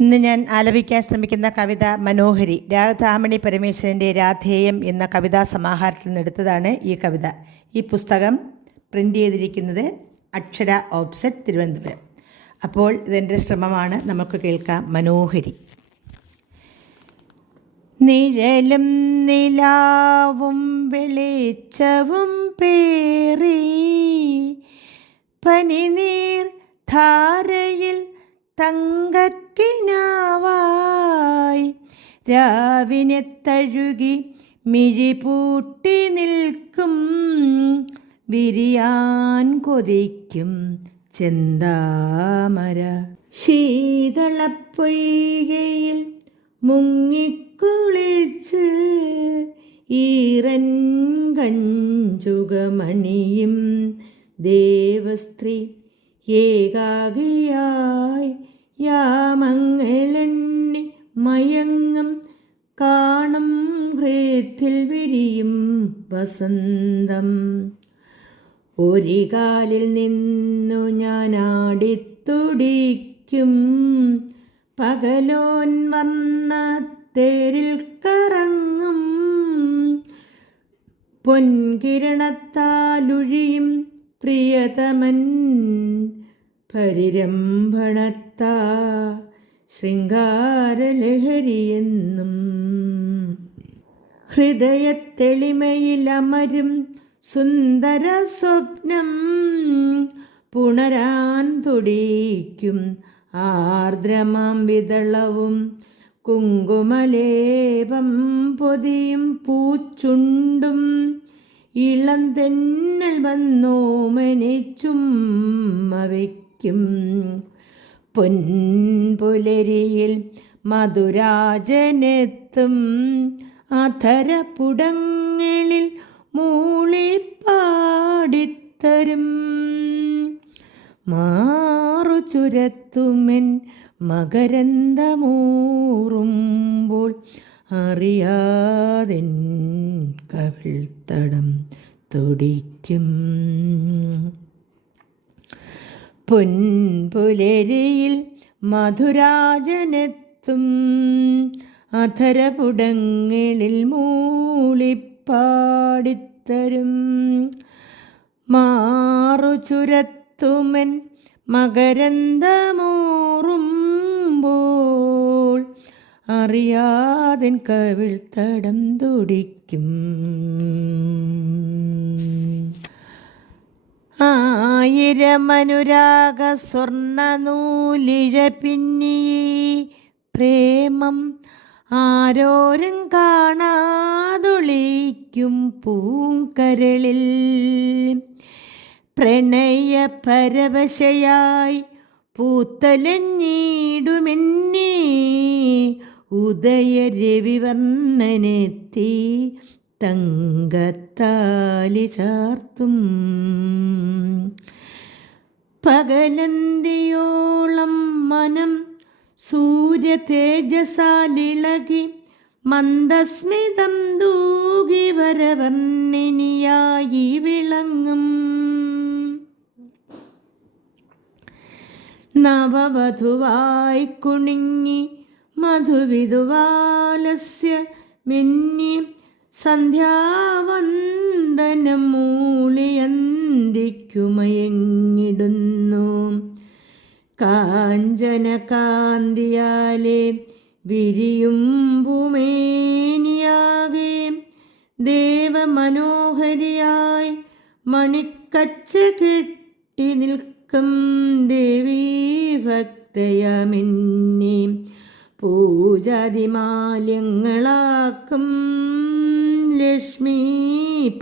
ഇന്ന് ഞാൻ ആലപിക്കാൻ ശ്രമിക്കുന്ന കവിത മനോഹരി. രാധാമണി പരമേശ്വരന്റെ രാധേയം എന്ന കവിതാ സമാഹാരത്തിൽ നിന്നെടുത്തതാണ് ഈ കവിത. ഈ പുസ്തകം പ്രിന്റ് ചെയ്തിരിക്കുന്നത് അക്ഷര ഓപ്സെറ്റ് തിരുവനന്തപുരം. അപ്പോൾ ഇതെന്റെ ശ്രമമാണ്. നമുക്ക് കേൾക്കാം മനോഹരി. നിഴലും നിലാവും വെളിച്ചവും പേറി പനിനീർ ധാരയിൽ തങ്കക്കിനാവായി രാവിനെ തഴുകി മിഴിപൂട്ടി നിൽക്കും. വിരിയാൻ കൊതിക്കും ചെന്താമര. ശീതളപ്പൊയ്കയിൽ മുങ്ങിക്കുളിച്ച് ഈറൻ കഞ്ചുകമണിയും ദേവസ്ത്രീ ഏകാകിയായി യാമങ്ങളെണ്ണി മയങ്ങം കാണും ഹൃത്തിൽ വിരിയും വസന്തം. ഒരു കാലിൽ നിന്നു ഞാൻ ആടിത്തുടിക്കും. പകലോൻ വന്ന തേരിൽ കറങ്ങും. പൊൻകിരണത്താലുഴിയും പ്രിയതമൻ. പരിരംഭണത്താ ശൃംഗാരലഹരിയെന്നും ഹൃദയത്തെളിമയിലമരും സുന്ദര സ്വപ്നം പുണരാൻ തുടിക്കും ആർദ്രമാം വിതളവും കുങ്കുമലേപം പൊതിയും പൂച്ചുണ്ടും ഇളം തെന്നൽ വന്നോമനിച്ചുമ്മ വയ്ക്കും പൊൻപുലരിയിൽ മധുരാജനെത്തും. അധരപുടങ്ങളിൽ മൂളിപ്പാടിത്തരും. മാറു ചുരത്തുമെൻ മകരന്തമൂറുമ്പോൾ അറിയാതെ കവിൾത്തടം തുടിക്കും. പൊൻപുലരിയിൽ മധുരാജനെത്തും. അധരപുടങ്ങളിൽ മൂളിപ്പാടിത്തരും. മാറു ചുരത്തുമൻ മകരന്തമൂറുമ്പോൾ അറിയാതൻ കവിൾത്തടം തുടിക്കും. ആയിരമനുരാഗ സ്വർണ നൂലിഴ പിന്നി പ്രേമം ആരോരും കാണാതൊളിക്കും പൂങ്കരളിൽ. പ്രണയ പരവശയായി പൂത്തലഞ്ഞിടുമെന്നീ ഉദയ രവിവർണനെത്തി തങ്കത്താലി ചാർത്തും. പകലന്തിയോളം മനം സൂര്യ തേജസാലിളകി മന്ദസ്മിതം ദൂകി വരവർണിനിയായി വിളങ്ങും. നവവധുവായി കുണിങ്ങി മധുവിധുവാലസ്യ മിന്നി സന്ധ്യാവന്ദനം മൂളിയന്തിക്കുമയങ്ങിടുന്നു കാഞ്ചന കാന്തിയാലെ വിരിയും ഭൂമേനിയാകെ ദേവമനോഹരിയായി മണിക്കച്ച കെട്ടി നിൽക്കും ദേവീ ഭക്തയമിന്നി. പൂജാതിമാല്യങ്ങളാക്കും ലക്ഷ്മി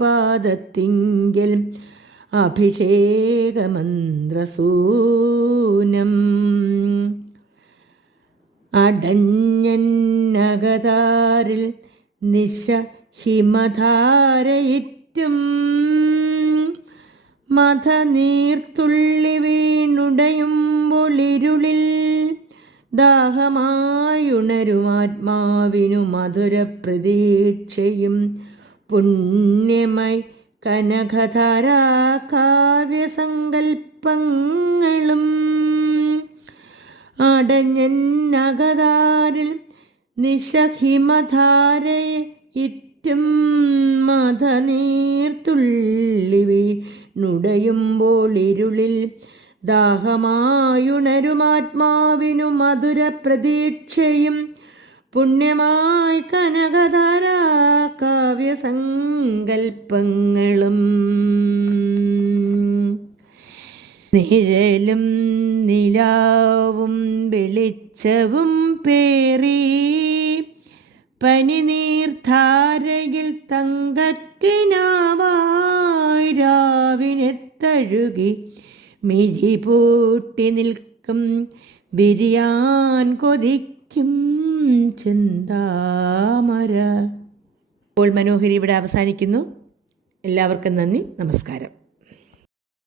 പാദത്തിങ്കൽ അഭിഷേകമന്ത്രസൂനം. അടഞ്ഞന്നകതാരിൽ നിശ ഹിമധാരയിറ്റും മധനീർത്തുള്ളി വീണുടയും വീണുടയുമ്പോൾ ഇരുളിൽ ദാഹമായുണരുമാത്മാവിനു മധുര പ്രതീക്ഷയും പുണ്യമായി കനകധാരാ കാവ്യസങ്കൽപ്പങ്ങളും അടഞ്ഞന്നകതാരിൽ നിശഹിമധാരയെ ഇറ്റും മതനീർത്തുള്ളി വീണുടയുമ്പോൾ ഇരുളിൽ ദാഹമായുണരുമാത്മാവിനു മധുര പ്രതീക്ഷയും പുണ്യമായി കനകധാര കാവ്യസങ്കൽപ്പങ്ങളും. നിഴലും നിലാവും വെളിച്ചവും പേറി പനിനീർധാരയിൽ തങ്കക്കിനാവായി രാവിനെ തഴുകി മിഴി പൂട്ടി നിൽക്കും. ബിരിയാൻ കൊതിക്കും ചിന്താമര. ഇപ്പോൾ മനോഹരി ഇവിടെ അവസാനിക്കുന്നു. എല്ലാവർക്കും നന്ദി. നമസ്കാരം.